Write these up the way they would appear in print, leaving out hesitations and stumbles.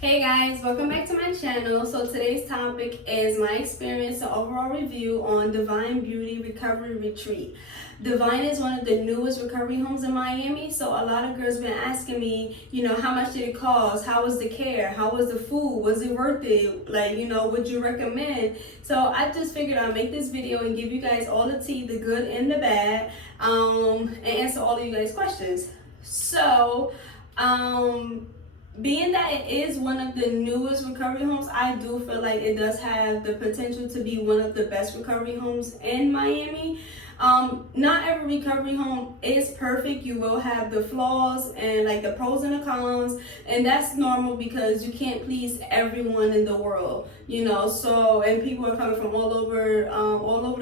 Hey guys, welcome back to my channel. So today's topic is my experience and overall review on Divine Beauty Recovery Retreat. Divine is one of the newest recovery homes in Miami, so a lot of girls been asking me, how much did it cost? How was the care? How was the food? Was it worth it? Would you recommend? So I just figured I'd make this video and give you guys all the tea, the good and the bad, and answer all of you guys' questions. So, being that it is one of the newest recovery homes, I do feel like it does have the potential to be one of the best recovery homes in Miami. Not every recovery home is perfect. You will have the flaws and like the pros and the cons, and that's normal because you can't please everyone in the world, so, and people are coming from all over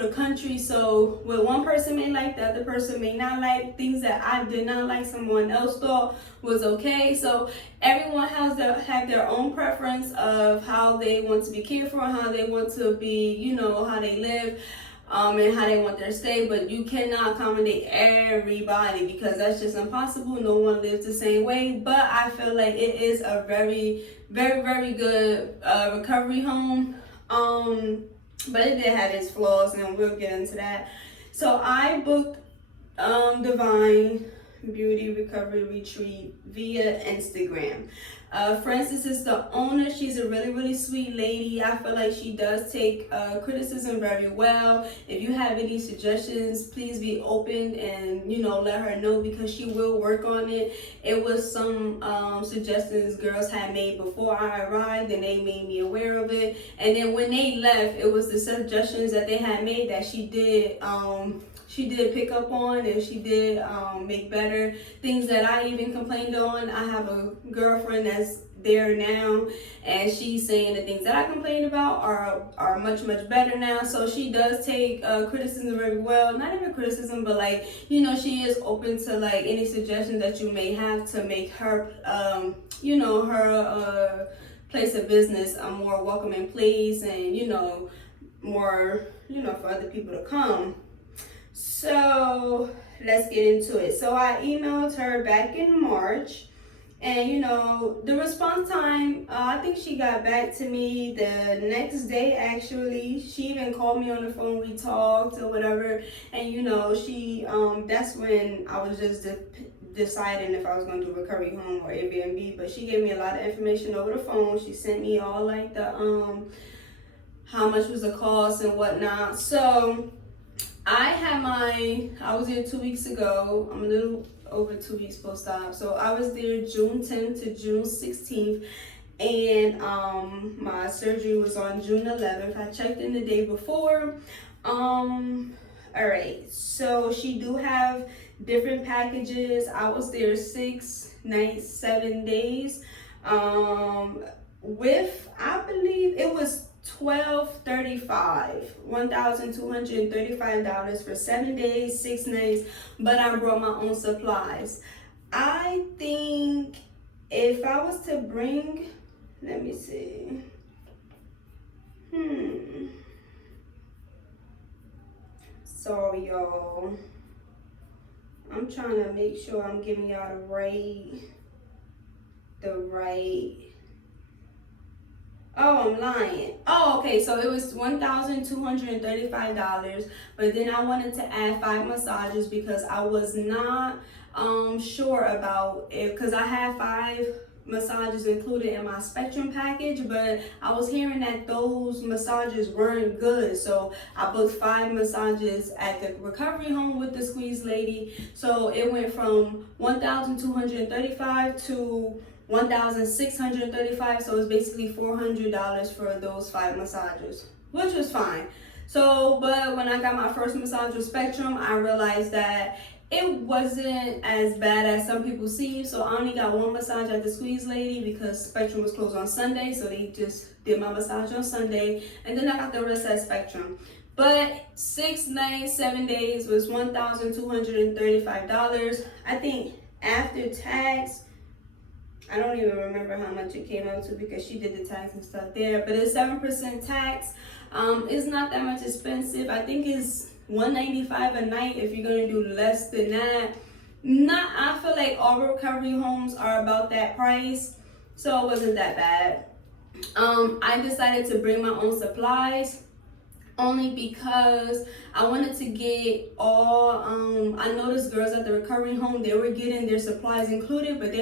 the country. So what one person may like, the other person may not like. Things that I did not like, someone else thought was okay. So everyone have their own preference of how they want to be cared for, how they want to be, how they live, and how they want their stay. But you cannot accommodate everybody because that's just impossible. No one lives the same way. But I feel like it is a very, very, very good recovery home. But it did have its flaws, and we'll get into that. So I booked Divine Beauty Recovery Retreat via Instagram. Frances is the owner. She's a really, really sweet lady. I feel like she does take criticism very well. If you have any suggestions, please be open and let her know because she will work on it. It was some suggestions girls had made before I arrived, and they made me aware of it. And then when they left, it was the suggestions that they had made that she did pick up on, and she did make better things that I even complained on. I have a girlfriend that's there now, and she's saying the things that I complained about are much, much better now. So she does take criticism very well. Not even criticism, but she is open to any suggestions that you may have to make her her place of business a more welcoming place, and more for other people to come. So let's get into it. So I emailed her back in March, and the response time, I think she got back to me the next day. Actually, she even called me on the phone. We talked or whatever, and she that's when I was just deciding if I was going to do recovery home or Airbnb. But she gave me a lot of information over the phone. She sent me all the how much was the cost and whatnot. So I was there 2 weeks ago. I'm a little over 2 weeks post-op. So I was there June 10th to June 16th. And my surgery was on June 11th. I checked in the day before. Alright, so she do have different packages. I was there 6 nights, 7 days. With, I believe it was $1,235 for 7 days, 6 nights, but I brought my own supplies. I think if I was to bring, let me see. Sorry, y'all. I'm trying to make sure I'm giving y'all the right. Oh, I'm lying. Oh, okay. So it was $1,235, but then I wanted to add 5 massages because I was not sure about it, because I had 5 massages included in my Spectrum package, but I was hearing that those massages weren't good. So I booked 5 massages at the recovery home with the squeeze lady. So it went from $1,235 to $1,635, so it's basically $400 for those 5 massages, which was fine. So, but when I got my first massage with Spectrum, I realized that it wasn't as bad as some people see. So I only got 1 massage at the squeeze lady because Spectrum was closed on Sunday, so they just did my massage on Sunday, and then I got the rest at Spectrum. But 6 nights, 7 days was $1,235. I think after tax, I don't even remember how much it came out to because she did the tax and stuff there, but it's 7% tax. It's not that much expensive. I think it's $195 a night if you're gonna do less than that. I feel like all recovery homes are about that price. so it wasn't that bad. I decided to bring my own supplies only because I wanted to get all, I noticed girls at the recovery home, they were getting their supplies included, but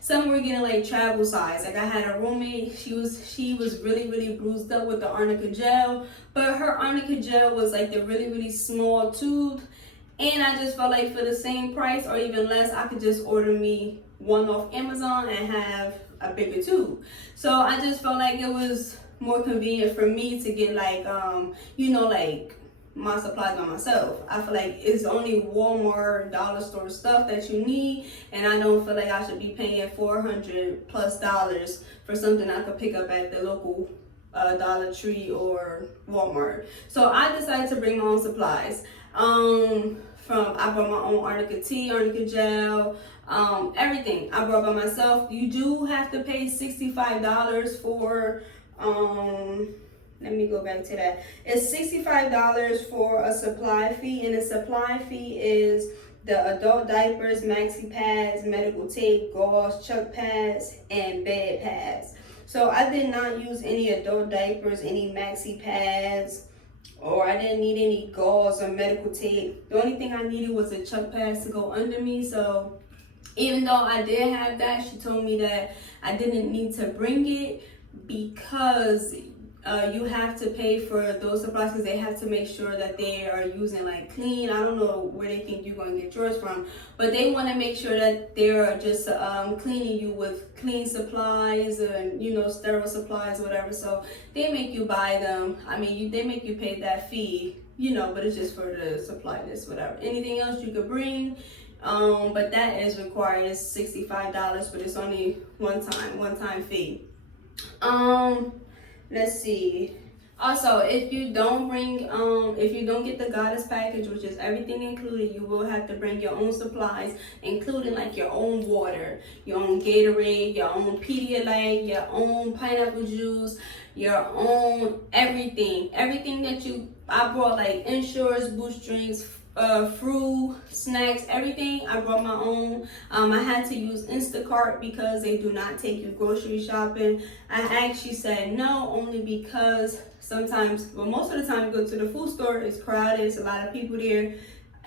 some were getting like travel size. Like I had a roommate, she was really bruised up with the arnica gel, but her arnica gel was like the really small tube, and I just felt like for the same price or even less, I could just order me one off Amazon and have a bigger tube. So I just felt like it was more convenient for me to get like like my supplies by myself. I feel like it's only Walmart, dollar store stuff that you need, and I don't feel like I should be paying $400+ for something I could pick up at the local Dollar Tree or Walmart. So I decided to bring my own supplies. I brought my own arnica tea, arnica gel, everything I brought by myself. You do have to pay $65 for let me go back to that. It's $65 for a supply fee, and the supply fee is the adult diapers, maxi pads, medical tape, gauze, chuck pads, and bed pads. So I did not use any adult diapers, any maxi pads, or I didn't need any gauze or medical tape. The only thing I needed was a chuck pads to go under me. So even though I did have that, she told me that I didn't need to bring it because you have to pay for those supplies because they have to make sure that they are using like clean. I don't know where they think you're going to get yours from, but they want to make sure that they're just cleaning you with clean supplies and sterile supplies, whatever. So they make you buy them. I mean, they make you pay that fee, but it's just for the supply list, whatever. Anything else you could bring, but that is required. It's $65, but it's only one time fee. Let's see. Also, if you don't get the goddess package, which is everything included, you will have to bring your own supplies, including like your own water, your own Gatorade, your own Pedialyte, your own pineapple juice, your own everything that I brought like Ensures, Boost drinks, fruit, snacks, everything. I brought my own. I had to use Instacart because they do not take you grocery shopping. I actually said no only because most of the time you go to the food store, it's crowded, it's a lot of people there.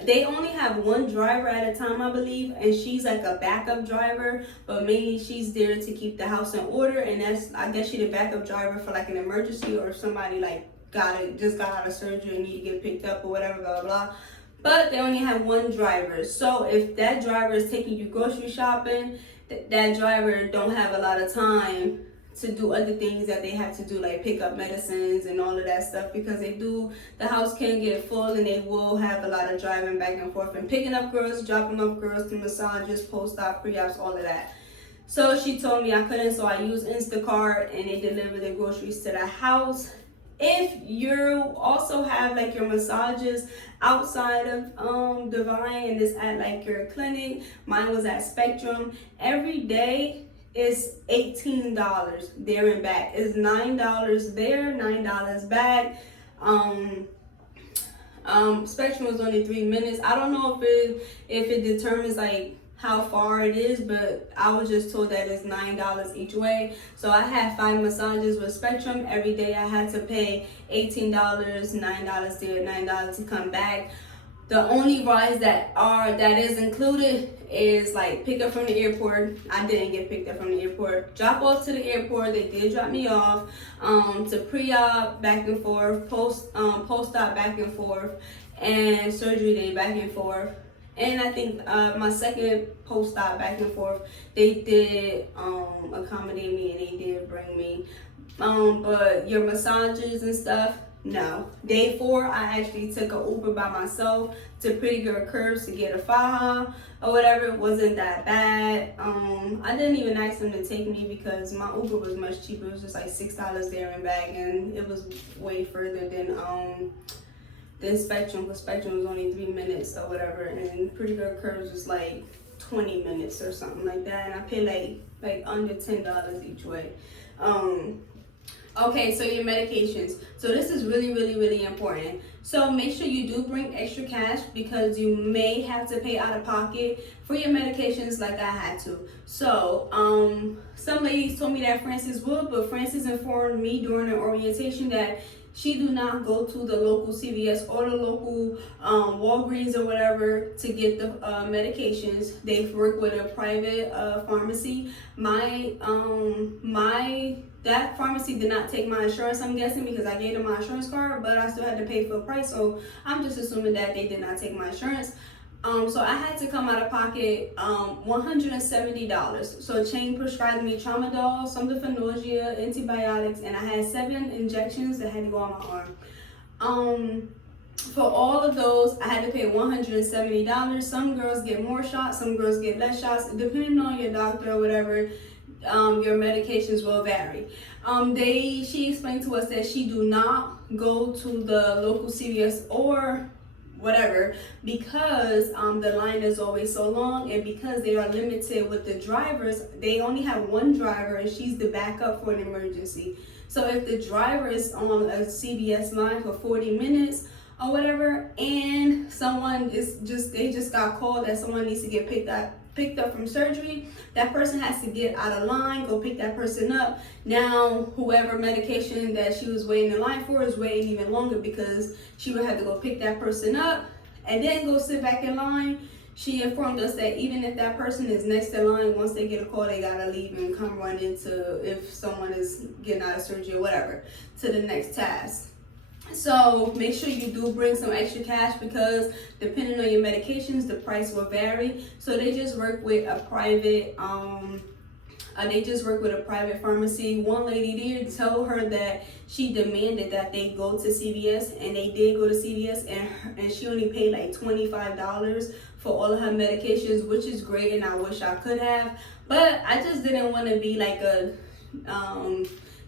They only have one driver at a time, I believe, and she's like a backup driver, but mainly she's there to keep the house in order, and I guess she's the backup driver for like an emergency or if somebody like just got out of surgery and need to get picked up or whatever, blah blah. But they only have one driver. So if that driver is taking you grocery shopping, that driver don't have a lot of time to do other things that they have to do, like pick up medicines and all of that stuff, because the house can get full and they will have a lot of driving back and forth and picking up girls, dropping off girls to massages, post-op, pre-ops, all of that. So she told me I couldn't, so I used Instacart and they delivered the groceries to the house. If you also have like your massages outside of Divine and it's at like your clinic, mine was at Spectrum, every day is $18 there and back. It's $9 there, $9 back. Spectrum was only 3 minutes. I don't know if it determines like how far it is, but I was just told that it's $9 each way. So I had 5 massages with Spectrum. Every day I had to pay $18, $9 there, $9 to come back. The only rides that is included is like pick up from the airport. I didn't get picked up from the airport. Drop off to the airport. They did drop me off. To pre-op back and forth, post-op back and forth, and surgery day back and forth. And I think my second post-op back and forth, they did accommodate me and they did bring me. But your massages and stuff, no. Day 4, I actually took an Uber by myself to Pretty Girl Curves to get a faja or whatever. It wasn't that bad. I didn't even ask them to take me because my Uber was much cheaper. It was just like $6 there and back, and it was way further than Spectrum, because Spectrum was only 3 minutes or whatever, and Pretty Girl Curves was like 20 minutes or something like that, and I paid like under $10 each way. Okay, so your medications. So this is really important. So make sure you do bring extra cash because you may have to pay out of pocket for your medications like I had to. So some ladies told me that Frances would, but Frances informed me during the orientation that she do not go to the local CVS or the local Walgreens or whatever to get the medications. They work with a private pharmacy. That pharmacy did not take my insurance, I'm guessing, because I gave them my insurance card, but I still had to pay full price. So I'm just assuming that they did not take my insurance. So I had to come out of pocket $170. So Chain prescribed me tramadol, something for nausea, antibiotics, and I had 7 injections that had to go on my arm. For all of those, I had to pay $170. Some girls get more shots, some girls get less shots, depending on your doctor or whatever. Your medications will vary. She explained to us that she do not go to the local CVS or whatever because the line is always so long, and because they are limited with the drivers. They only have one driver and she's the backup for an emergency. So if the driver is on a CVS line for 40 minutes or whatever, and they just got called that someone needs to get picked up from surgery, that person has to get out of line, go pick that person up. Now whoever medication that she was waiting in line for is waiting even longer because she would have to go pick that person up and then go sit back in line. She informed us that even if that person is next in line, once they get a call, they gotta leave and come run into, if someone is getting out of surgery or whatever, to the next task. So make sure you do bring some extra cash because depending on your medications, the price will vary. So they just work with a private pharmacy. One lady there told her that she demanded that they go to CVS, and they did go to CVS, and she only paid like $25 for all of her medications, which is great, and I wish I could have. But I just didn't want to be like a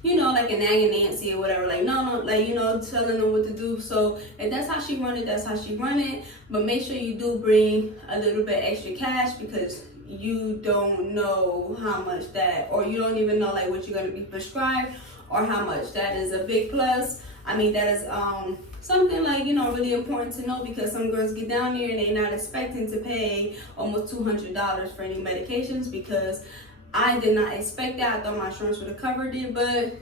like a nagging Nancy or whatever, like no, like telling them what to do. So if that's how she run it, that's how she run it. But make sure you do bring a little bit extra cash because you don't know how much that, or you don't even know like what you're gonna be prescribed or how much. That is a big plus. I mean, that is something like really important to know because some girls get down there and they're not expecting to pay almost $200 for any medications because I did not expect that. I thought my insurance would have covered it, but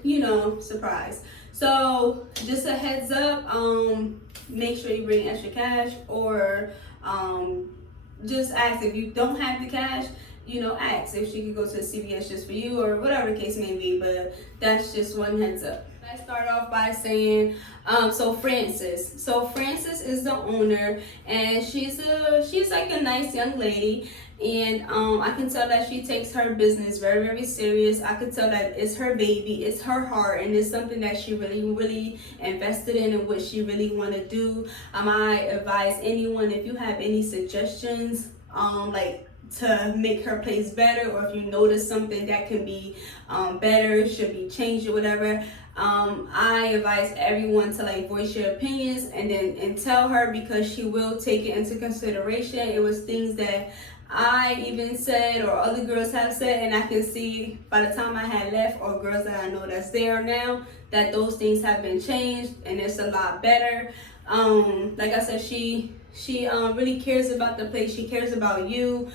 surprise. So just a heads up, make sure you bring extra cash, or just ask if you don't have the cash, ask if she could go to the CVS just for you or whatever the case may be, but that's just one heads up. Let's start off by saying, so Frances is the owner, and she's like a nice young lady. And I can tell that she takes her business very, very serious. I can tell that it's her baby, it's her heart, and it's something that she really, really invested in and what she really want to do. I advise anyone, if you have any suggestions, to make her place better, or if you notice something that can be better, should be changed or whatever, I advise everyone to voice your opinions and tell her, because she will take it into consideration. It was things that I even said or other girls have said, and I can see by the time I had left, or girls that I know that's there now, that those things have been changed and it's a lot better. Like I said, she really cares about the place. She cares about you.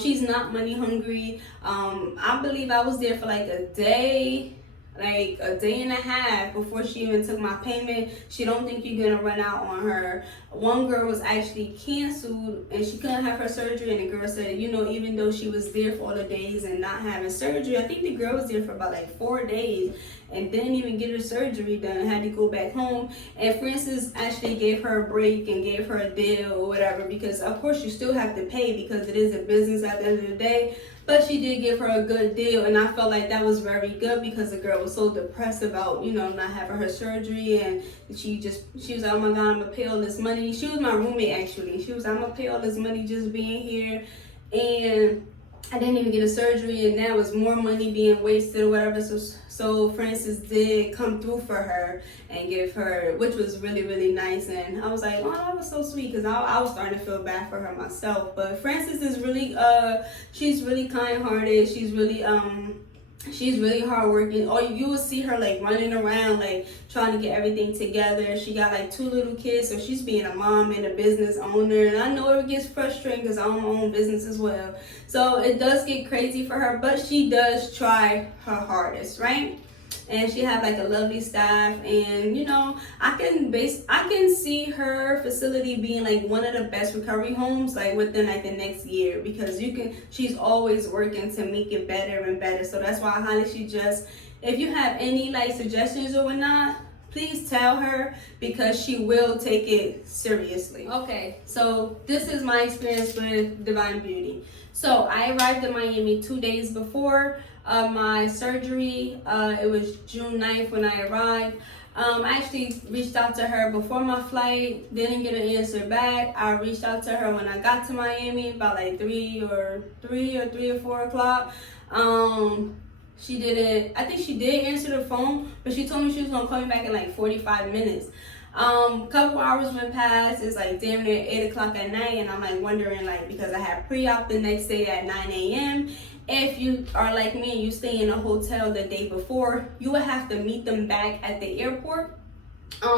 She's not money hungry. I believe I was there for a day and a half before she even took my payment. She don't think you're gonna run out on her. One girl was actually canceled and she couldn't have her surgery, and the girl said, even though she was there for all the days and not having surgery, I think the girl was there for about 4 days and didn't even get her surgery done, had to go back home. And Frances actually gave her a break and gave her a deal or whatever, because of course you still have to pay because it is a business at the end of the day. But she did give her a good deal, and I felt like that was very good because the girl was so depressed about, not having her surgery, and she was like, oh my God, I'm gonna pay all this money. She was my roommate actually. She was like, I'm gonna pay all this money just being here, and I didn't even get a surgery, and now it's more money being wasted or whatever. So Frances did come through for her and give her, which was really, really nice. And I was like, oh, that was so sweet, because I was starting to feel bad for her myself. But Frances is really, she's really kind-hearted. She's really, She's really hardworking. Or you will see her like running around, like trying to get everything together. She got like 2 little kids, so she's being a mom and a business owner. And I know it gets frustrating because I own my own business as well. So it does get crazy for her, but she does try her hardest, right? And she have like a lovely staff, and you know, I can see her facility being like one of the best recovery homes like within like the next year, because she's always working to make it better and better. So that's why I highly suggest, if you have any like suggestions or whatnot, please tell her, because she will take it seriously. Okay, so this is my experience with Divine Beauty. So I arrived in Miami 2 days before my surgery. It was June 9th when I arrived. I actually reached out to her before my flight, didn't get an answer back. I reached out to her when I got to Miami about like 3 or 4 o'clock. She didn't, I think she did answer the phone, but she told me she was gonna call me back in like 45 minutes. Couple hours went past. It's like damn near 8 o'clock at night, and I'm like wondering, like, because I had pre-op the next day at 9 a.m. If you are like me and you stay in a hotel the day before, you would have to meet them back at the airport.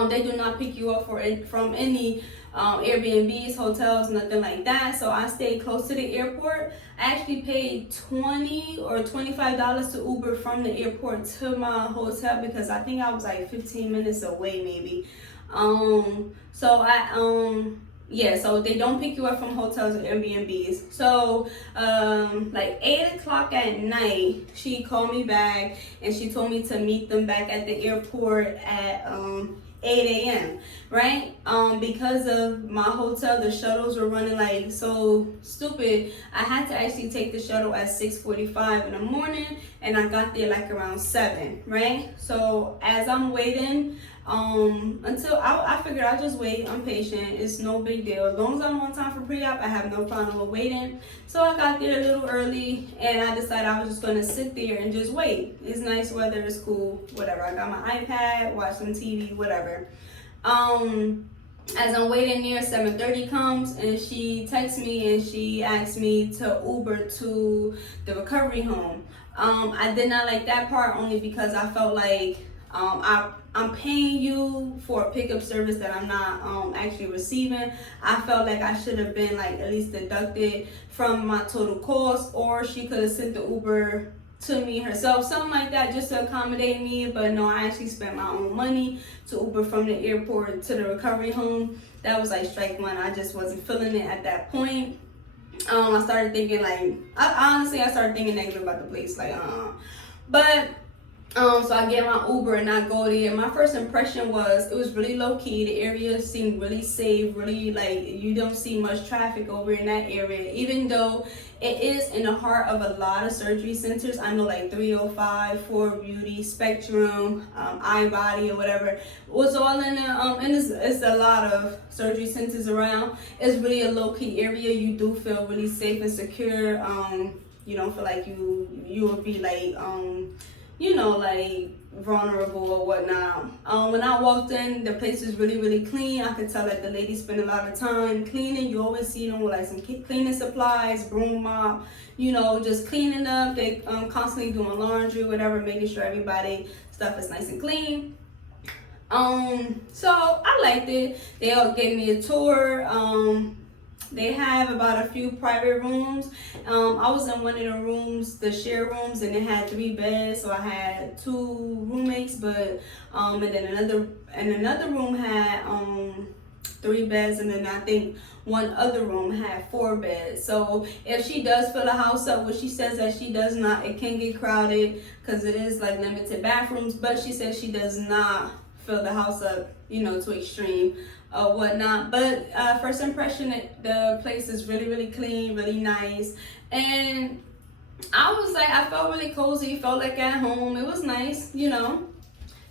They do not pick you up from any Airbnbs, hotels, nothing like that. So I stayed close to the airport. I actually paid $20 or $25 to Uber from the airport to my hotel, because I think I was like 15 minutes away maybe. So they don't pick you up from hotels or Airbnbs. So like 8 o'clock at night, she called me back and she told me to meet them back at the airport at 8 a.m. right? Because of my hotel, the shuttles were running like so stupid. I had to actually take the shuttle at 6:45 in the morning, and I got there like around 7, right? So as I'm waiting, until I figured I'll just wait. I'm patient. It's no big deal. As long as I'm on time for pre-op, I have no problem with waiting. So I got there a little early, and I decided I was just gonna sit there and just wait. It's nice weather. It's cool. Whatever. I got my iPad, watch some TV, whatever. As I'm waiting there, 7:30 comes, and she texts me and she asks me to Uber to the recovery home. I did not like that part, only because I felt like I'm paying you for a pickup service that I'm not actually receiving. I felt like I should have been like at least deducted from my total cost, or she could have sent the Uber to me herself, something like that, just to accommodate me. But no, I actually spent my own money to Uber from the airport to the recovery home. That was like strike one. I just wasn't feeling it at that point. I started thinking like, I started thinking negative about the place, like so I get my Uber and I go there. My first impression was it was really low key. The area seemed really safe, really like you don't see much traffic over in that area, even though it is in the heart of a lot of surgery centers. I know like 305, 4 Beauty, Spectrum, iBody or whatever was all in there. And it's a lot of surgery centers around. It's really a low key area. You do feel really safe and secure. You don't feel like you will be like like vulnerable or whatnot. When I walked in, the place was really, really clean. I could tell that the ladies spend a lot of time cleaning. You always see them with like some cleaning supplies, broom mop, just cleaning up. They constantly doing laundry, whatever, making sure everybody stuff is nice and clean. So I liked it. They all gave me a tour. They have about a few private rooms. I was in one of the rooms, the share rooms, and it had 3 beds. So I had 2 roommates, but and then another room had 3 beds, and then I think one other room had 4 beds. So if she does fill a house up, which she says that she does not, it can get crowded because it is like limited bathrooms. But she says she does not fill the house up, to extreme whatnot. But first impression, the place is really, really clean, really nice, and I felt really cozy, felt like at home. It was nice,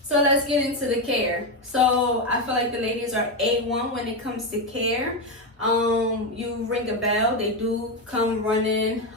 So let's get into the care. So I feel like the ladies are A1 when it comes to care. You ring a bell, they do come running.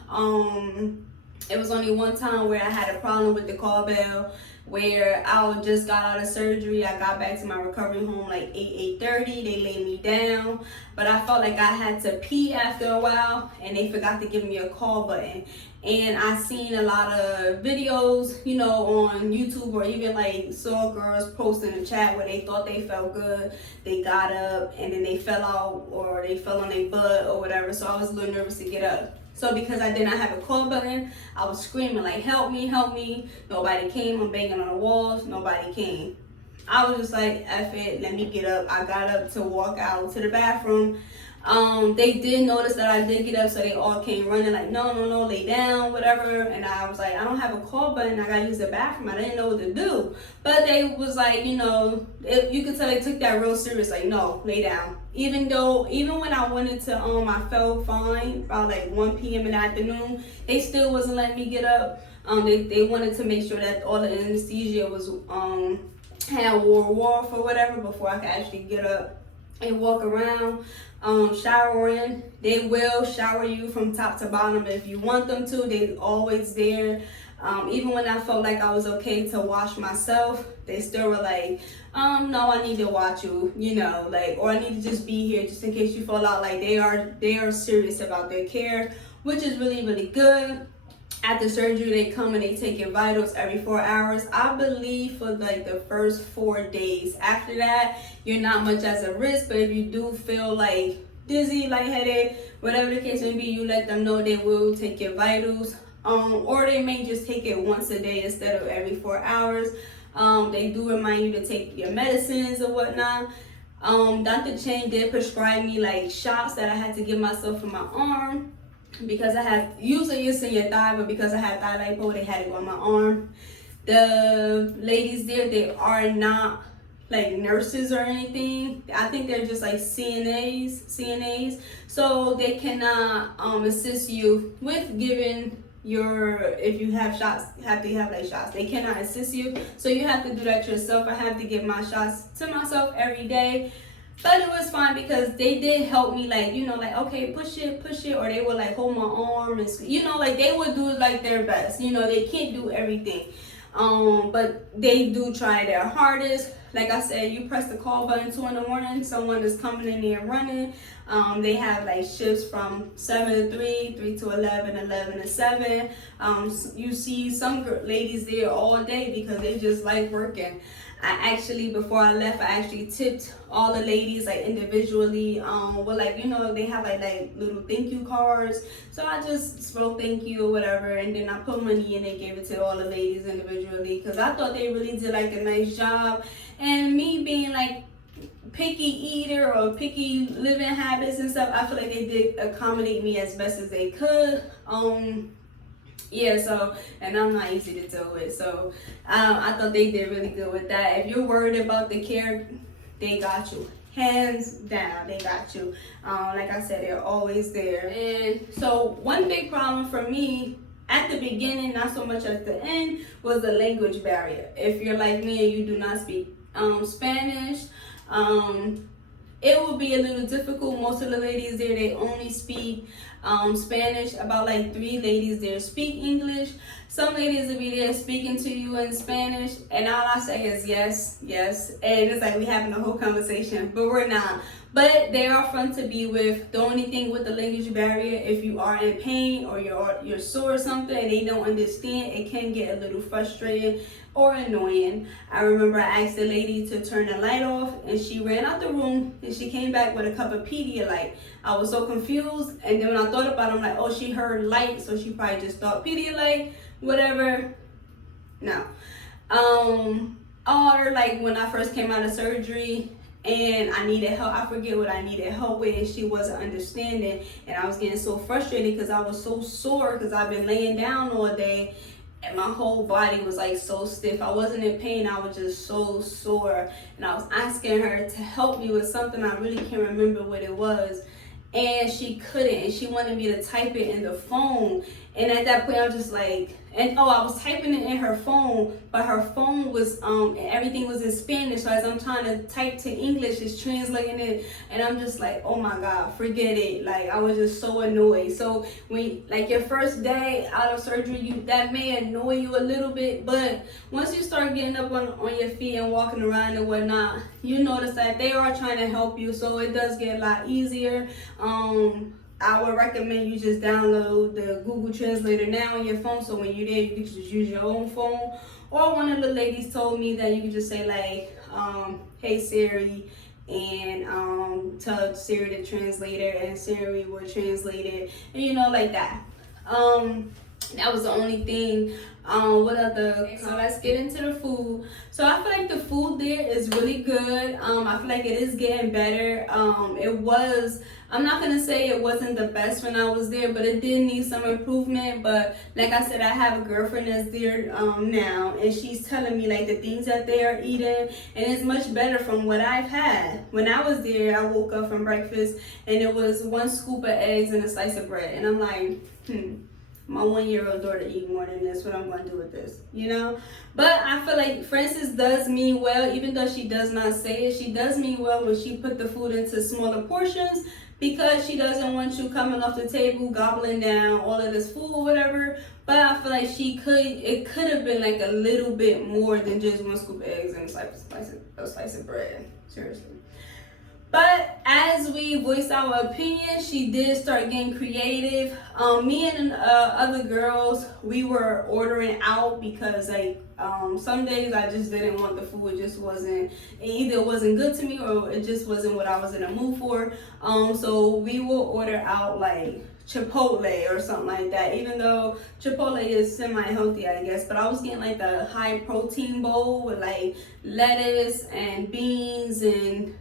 It was only one time where I had a problem with the call bell, where I just got out of surgery. I got back to my recovery home like 8:30. They laid me down, but I felt like I had to pee after a while, and they forgot to give me a call button. And I seen a lot of videos, you know, on YouTube, or even like saw girls post in the chat where they thought they felt good, they got up and then they fell out or they fell on their butt or whatever. So I was a little nervous to get up. So because I did not have a call button, I was screaming like, help me, help me. Nobody came. I'm banging on the walls. Nobody came. I was just like, F it, let me get up. I got up to walk out to the bathroom. They did notice that I did get up, so they all came running like, no, lay down, whatever. And I was like, I don't have a call button. I gotta use the bathroom. I didn't know what to do. But they was like, you know, you could tell they took that real serious. Like, no, lay down. Even when I wanted to, I felt fine about like 1 p.m. in the afternoon. They still wasn't letting me get up. They wanted to make sure that all the anesthesia was had wore off or whatever before I could actually get up and walk around. Showering, they will shower you from top to bottom if you want them to. They always there. Even when I felt like I was okay to wash myself, they still were like, no, I need to watch you, you know, like, or I need to just be here just in case you fall out. Like they are serious about their care, which is really, really good. After surgery, they come and they take your vitals every 4 hours. I believe for like the first 4 days. After that, you're not much as a risk, but if you do feel like dizzy, lightheaded, whatever the case may be, you let them know. They will take your vitals. Or they may just take it once a day instead of every 4 hours. They do remind you to take your medicines or whatnot. Dr. Chang did prescribe me like shots that I had to give myself in my arm. Because I had, usually it's in your thigh, but because I had thigh lipo, they had it on my arm. The ladies there, they are not like nurses or anything. I think they're just like CNAs. So they cannot assist you with giving if you have shots, have like shots. They cannot assist you. So you have to do that yourself. I have to give my shots to myself every day. But it was fine because they did help me, like, you know, like, okay, push it, or they would like hold my arm and, you know, like they would do like their best. You know, they can't do everything, but they do try their hardest. Like I said, you press the call button 2 in the morning, someone is coming in there running. They have like shifts from 7 to 3, 3 to 11, 11 to 7. You see some ladies there all day because they just like working. I actually, before I left, I actually tipped all the ladies like individually. With like, you know, they have like little thank you cards. So I just wrote thank you or whatever, and then I put money in and gave it to all the ladies individually because I thought they really did like a nice job. And me being like picky eater or picky living habits and stuff, I feel like they did accommodate me as best as they could. Yeah, so, and I'm not easy to deal with, so I thought they did really good with that. If you're worried about the care, they got you. Hands down, they got you. Like I said, they're always there. And so one big problem for me at the beginning, not so much at the end, was the language barrier. If you're like me and you do not speak Spanish, it will be a little difficult. Most of the ladies there, they only speak Spanish. About like 3 ladies there speak English. Some ladies will be there speaking to you in Spanish, and all I say is yes, and it's like we having a whole conversation, but we're not. But they are fun to be with. The only thing with the language barrier, if you are in pain or you're sore or something and they don't understand, it can get a little frustrating or annoying. I remember I asked the lady to turn the light off and she ran out the room and she came back with a cup of Pedialyte. I was so confused, and then when I thought about it, I'm like, oh, she heard light, so she probably just thought Pedialyte, whatever. No. Or like when I first came out of surgery and I needed help, I forget what I needed help with, and she wasn't understanding, and I was getting so frustrated because I was so sore because I've been laying down all day. And my whole body was like so stiff. I wasn't in pain, I was just so sore. And I was asking her to help me with something. I really can't remember what it was. And she couldn't. And she wanted me to type it in the phone. And at that point, I was just like, I was typing it in her phone, but her phone was, everything was in Spanish. So as I'm trying to type to English, it's translating it. And I'm just like, oh my God, forget it. Like, I was just so annoyed. So when, like, your first day out of surgery, that may annoy you a little bit. But once you start getting up on your feet and walking around and whatnot, you notice that they are trying to help you. So it does get a lot easier. I would recommend you just download the Google Translator now on your phone, so when you're there, you can just use your own phone. Or one of the ladies told me that you can just say like, hey Siri, and tell Siri to translate it, and Siri will translate it, and you know, like that. That was the only thing. What other? So let's get into the food. So I feel like the food there is really good. I feel like it is getting better. It was. I'm not gonna say it wasn't the best when I was there, but it did need some improvement. But like I said, I have a girlfriend that's there now, and she's telling me like the things that they are eating, and it's much better from what I've had. When I was there, I woke up from breakfast and it was 1 scoop of eggs and a slice of bread, and I'm like, my 1-year-old daughter eat more than this. What I'm going to do with this, you know? But I feel like Frances does mean well, even though she does not say it. She does mean well when she put the food into smaller portions, because she doesn't want you coming off the table gobbling down all of this food or whatever. But I feel like it could have been like a little bit more than just 1 scoop of eggs and a slice of bread. Seriously. But as we voiced our opinion, she did start getting creative. Me and other girls, we were ordering out because like some days I just didn't want the food. It either wasn't good to me or it just wasn't what I was in the mood for. So we will order out like Chipotle or something like that, even though Chipotle is semi-healthy, I guess. But I was getting like the high protein bowl with like lettuce and beans and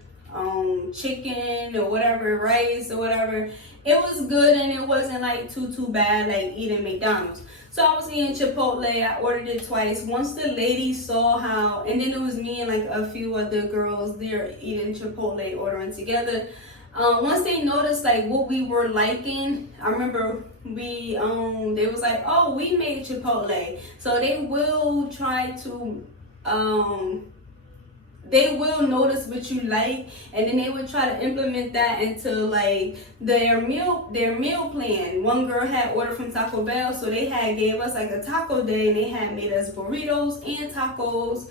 chicken or whatever, rice or whatever. It was good and it wasn't like too bad like eating McDonald's. So I was eating Chipotle. I ordered it twice. Once the lady saw how, and then it was me and like a few other girls there eating Chipotle, ordering together. Once they noticed like what we were liking, I remember they was like, oh, we made Chipotle. So they will try to they will notice what you like, and then they would try to implement that into like their meal plan. One girl had ordered from Taco Bell, so they had gave us like a taco day, and they had made us burritos and tacos.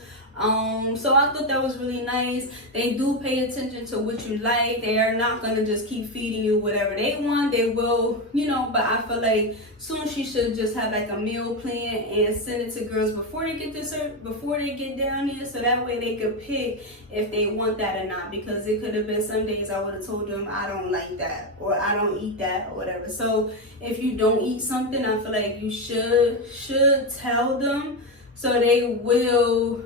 So I thought that was really nice. They do pay attention to what you like. They are not gonna just keep feeding you whatever they want. They will, but I feel like soon she should just have like a meal plan and send it to girls before they get down here, so that way they could pick if they want that or not. Because it could have been some days I would have told them I don't like that or I don't eat that or whatever. So if you don't eat something, I feel like you should tell them, so they will,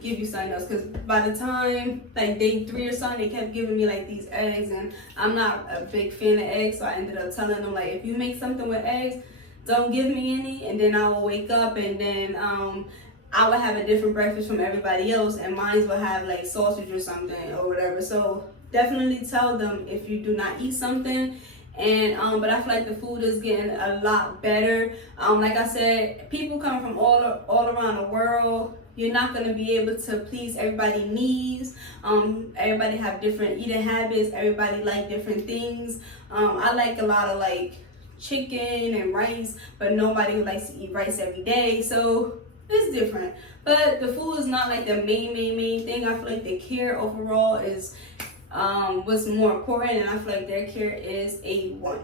give you something else. Because by the time, like day 3 or something, they kept giving me like these eggs, and I'm not a big fan of eggs, so I ended up telling them like, if you make something with eggs, don't give me any, and then I will wake up and then I would have a different breakfast from everybody else, and mine will have like sausage or something or whatever. So definitely tell them if you do not eat something. And but I feel like the food is getting a lot better. Like I said, people come from all around the world. You're not gonna be able to please everybody's needs. Everybody have different eating habits. Everybody like different things. I like a lot of like chicken and rice, but nobody likes to eat rice every day. So it's different. But the food is not like the main thing. I feel like the care overall is what's more important, and I feel like their care is A1.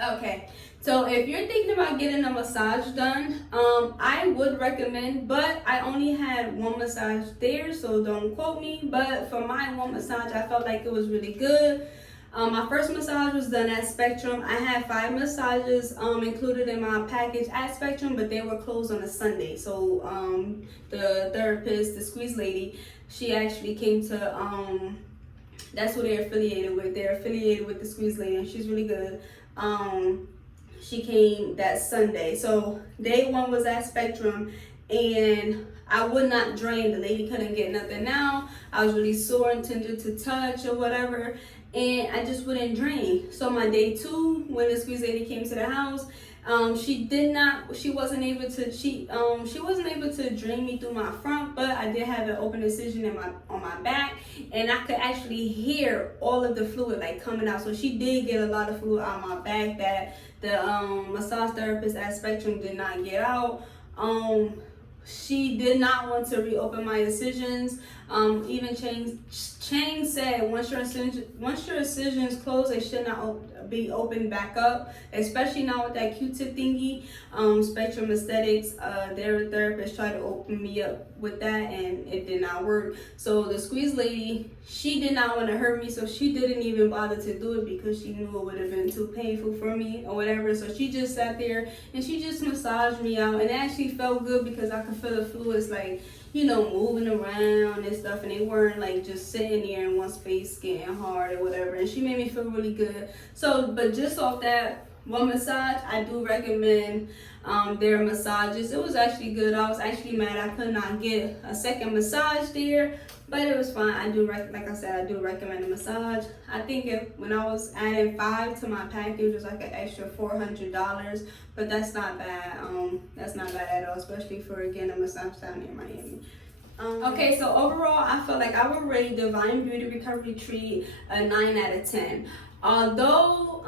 Okay, so if you're thinking about getting a massage done, I would recommend, but I only had 1 massage there, so don't quote me. But for my 1 massage, I felt like it was really good. My first massage was done at Spectrum. I had 5 massages included in my package at Spectrum, but they were closed on a Sunday. So the therapist, the squeeze lady, she actually came to that's who they're affiliated with. They're affiliated with the squeeze lady, and she's really good. She came that Sunday. So day 1 was at Spectrum, and I would not drain. The lady couldn't get nothing out. I was really sore and tender to touch or whatever, and I just wouldn't drain. So my day 2, when the squeeze lady came to the house, she wasn't able to drain me through my front, but I did have an open incision on my back, and I could actually hear all of the fluid like coming out. So she did get a lot of fluid out of my back that the massage therapist at Spectrum did not get out. she did not want to reopen my incisions. Even Chang said once your incisions close, they should not be opened back up, especially now with that Q-tip thingy. Spectrum Aesthetics, their therapist tried to open me up with that, and it did not work. So the squeeze lady, she did not want to hurt me, so she didn't even bother to do it because she knew it would have been too painful for me or whatever. So she just sat there and she just massaged me out, and it actually felt good because I could feel the fluids like, you know, moving around and stuff, and they weren't like just sitting there in one space getting hard or whatever. And she made me feel really good. So, but just off that one massage, I do recommend their massages. It was actually good. I was actually mad I could not get a second massage there, but it was fine. I do like I said, I do recommend a massage. I think when I was adding 5 to my package, it was like an extra $400, but that's not bad. That's not bad at all, especially for, again, a massage down in Miami. Okay, so overall, I feel like I would rate Divine Beauty Recovery Retreat a 9 out of 10. Although,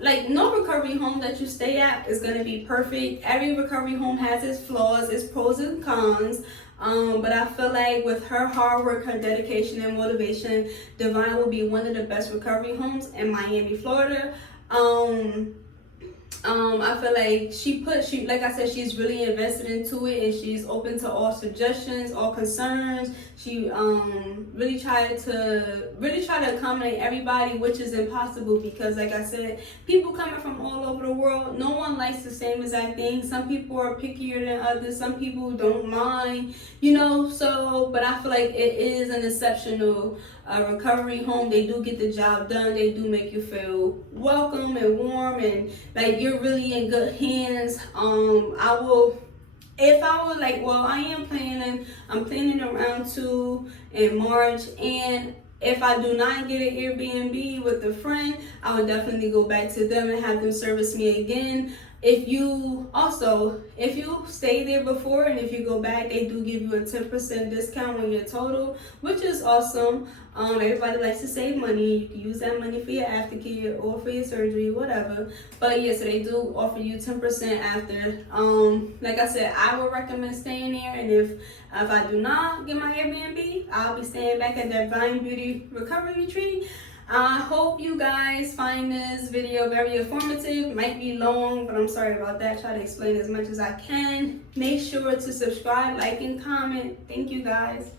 like, no recovery home that you stay at is gonna be perfect. Every recovery home has its flaws, its pros and cons. But I feel like with her hard work, her dedication, and motivation, Divine will be one of the best recovery homes in Miami, Florida. I feel like she like I said, she's really invested into it, and she's open to all suggestions, all concerns. She really tried to accommodate everybody, which is impossible because, like I said, people coming from all over the world, no one likes the same exact thing. Some people are pickier than others, some people don't mind, you know. So, but I feel like it is an exceptional recovery home. They do get the job done. They do make you feel welcome and warm, and like you're really in good hands. I'm planning around 2 in March, and if I do not get an Airbnb with a friend, I would definitely go back to them and have them service me again. If you stay there before and if you go back, they do give you a 10% discount on your total, which is awesome. Everybody likes to save money. You can use that money for your aftercare or for your surgery, whatever. But yeah, so they do offer you 10% after. Like I said, I would recommend staying there, and if I do not get my Airbnb, I'll be staying back at that Divine Beauty Recovery Retreat. I hope you guys find this video very informative. It might be long, but I'm sorry about that. Try to explain as much as I can. Make sure to subscribe, like, and comment. Thank you guys.